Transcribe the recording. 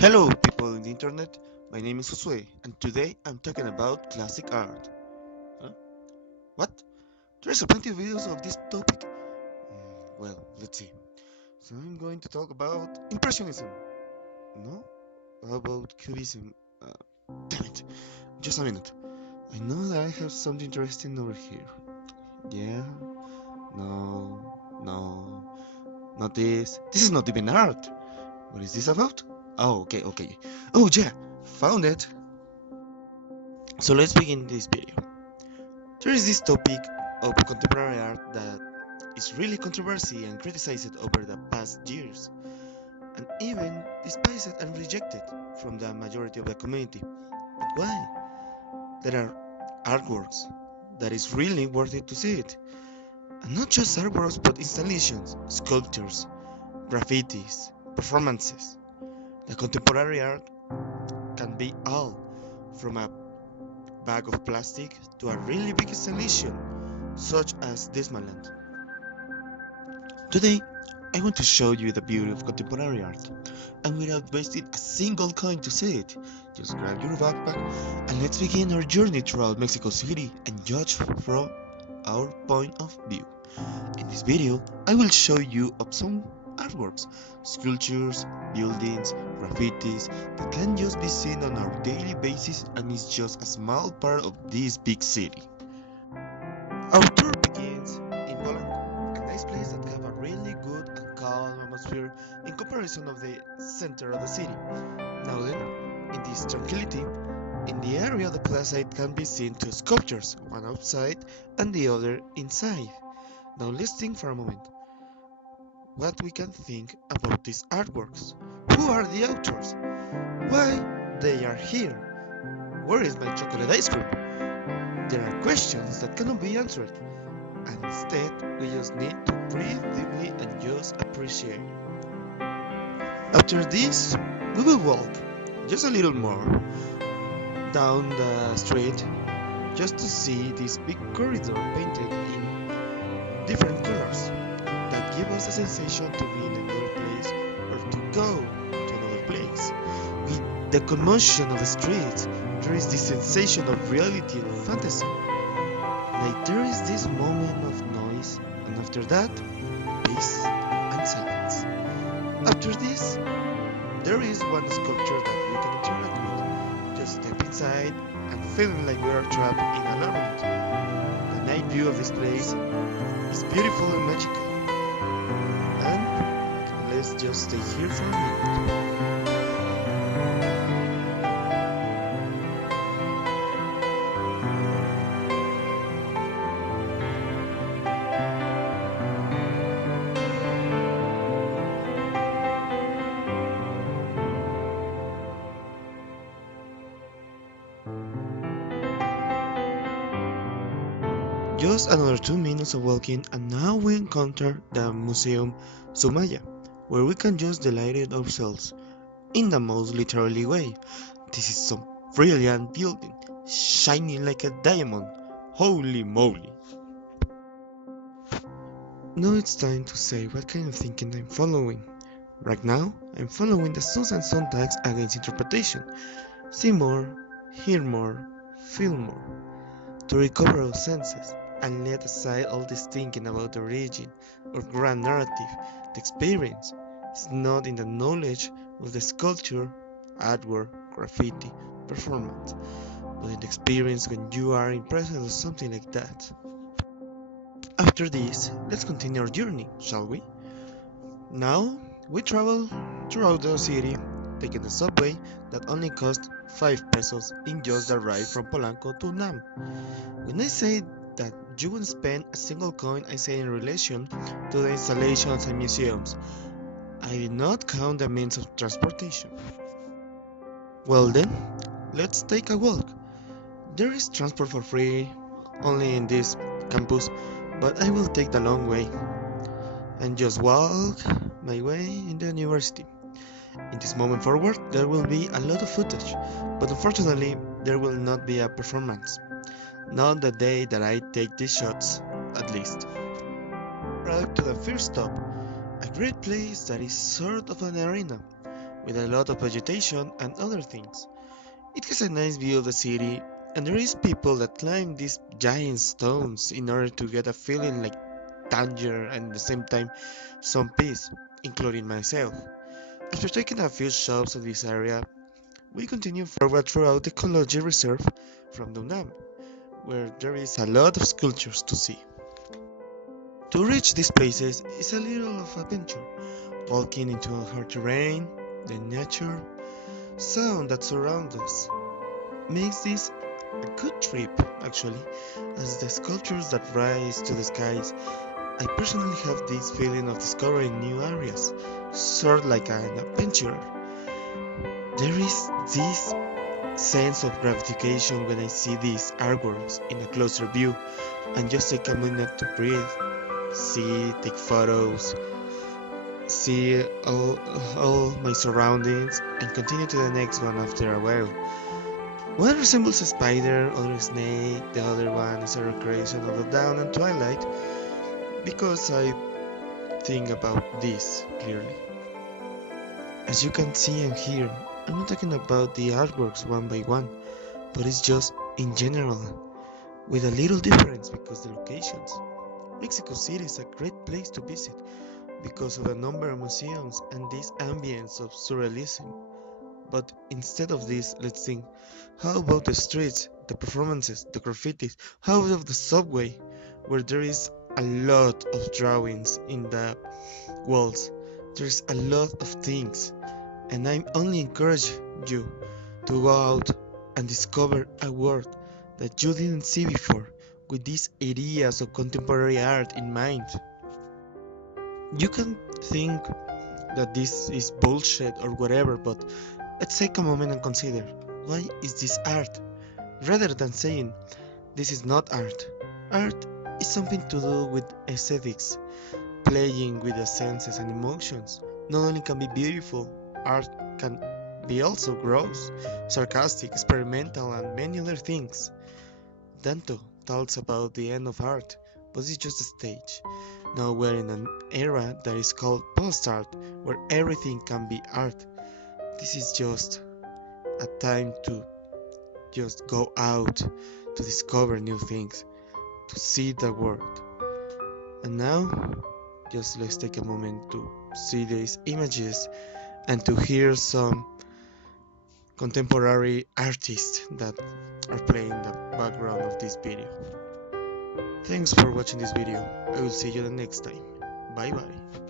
Hello, people in the internet. My name is Josue, and today I'm talking about classic art. Huh? What? There's plenty of videos of this topic. Well, let's see. So I'm going to talk about Impressionism. No? How about Cubism? Damn it. Just a minute. I know that I have something interesting over here. Yeah? No. Not this. This is not even art. What is this about? Oh, okay. Oh, yeah. Found it. So let's begin this video. There is this topic of contemporary art that is really controversial and criticized over the past years, and even despised and rejected from the majority of the community. But why? There are artworks that is really worth it to see it, and not just artworks but installations, sculptures, graffitis, performances. The contemporary art can be all from a bag of plastic to a really big installation, such as Dismaland. Today, I want to show you the beauty of contemporary art, and without wasting a single coin to see it, just grab your backpack and let's begin our journey throughout Mexico City and judge from our point of view. In this video, I will show you of some artworks, sculptures, buildings, graffitis that can just be seen on our daily basis and is just a small part of this big city. Our tour begins in Poland, a nice place that have a really good and calm atmosphere in comparison of the center of the city. Now then, in this tranquility, in the area of the plaza it can be seen two sculptures, one outside and the other inside. Now let's think for a moment what we can think about these artworks. Who are the authors? Why they are here? Where is my chocolate ice cream? There are questions that cannot be answered, and instead we just need to breathe deeply and just appreciate. After this, we will walk just a little more down the street just to see this big corridor painted in different colors that give us a sensation to be in another place or to go to another place. With the commotion of the streets, there is this sensation of reality and fantasy. Like there is this moment of noise, and after that, peace and silence. After this, there is one sculpture that we can interact with. Just step inside and feeling like we are trapped in a labyrinth. The night view of this place is beautiful and magical. And let's just stay here for a minute. Just another 2 minutes of walking and now we encounter the Museum Sumaya, where we can just delight ourselves in the most literally way. This is some brilliant building, shining like a diamond. Holy moly! Now it's time to say what kind of thinking I'm following. Right now, I'm following the Susan Sontag's against interpretation. See more, hear more, feel more. To recover our senses and let aside all this thinking about the origin or grand narrative, the experience is not in the knowledge of the sculpture, artwork, graffiti, performance, but in the experience when you are in presence of something like that. After this, let's continue our journey, shall we? Now, we travel throughout the city, taking the subway that only cost 5 pesos in just the ride from Polanco to Nam. When I say that you won't spend a single coin, I say in relation to the installations and museums. I did not count the means of transportation. Well then, let's take a walk. There is transport for free only in this campus, but I will take the long way and just walk my way in the university. In this moment forward, there will be a lot of footage, but unfortunately, there will not be a performance. Not the day that I take these shots, at least. Arrived to the first stop, a great place that is sort of an arena, with a lot of vegetation and other things. It has a nice view of the city, and there is people that climb these giant stones in order to get a feeling like danger and at the same time some peace, including myself. After taking a few shots of this area, we continue forward throughout the ecology reserve from Dunam, where there is a lot of sculptures to see. To reach these places is a little of adventure, walking into hard terrain, the nature, sound that surrounds us. Makes this a good trip actually, as the sculptures that rise to the skies. I personally have this feeling of discovering new areas, sort like an adventurer. There is this sense of gratification when I see these artworks in a closer view and just take a minute to breathe, see, take photos, see all my surroundings, and continue to the next one after a while. One resembles a spider, other a snake, the other one is a recreation of the Dawn and Twilight, because I think about this clearly. As you can see and hear, I'm not talking about the artworks one by one, but it's just in general, with a little difference because the locations. Mexico City is a great place to visit because of the number of museums and this ambience of surrealism. But instead of this, let's think, how about the streets, the performances, the graffitis? How about the subway, where there is a lot of drawings in the walls? There's a lot of things, and I only encourage you to go out and discover a world that you didn't see before with these ideas of contemporary art in mind. You can think that this is bullshit or whatever, but let's take a moment and consider, why is this art? Rather than saying this is not art. Art is something to do with aesthetics, playing with the senses and emotions. Not only can be beautiful, art can be also gross, sarcastic, experimental, and many other things. Danto talks about the end of art, but it's just a stage. Now we're in an era that is called post-art, where everything can be art. This is just a time to just go out, to discover new things, to see the world. And now, just let's take a moment to see these images and to hear some contemporary artists that are playing the background of this video. Thanks for watching this video. I will see you the next time. Bye bye.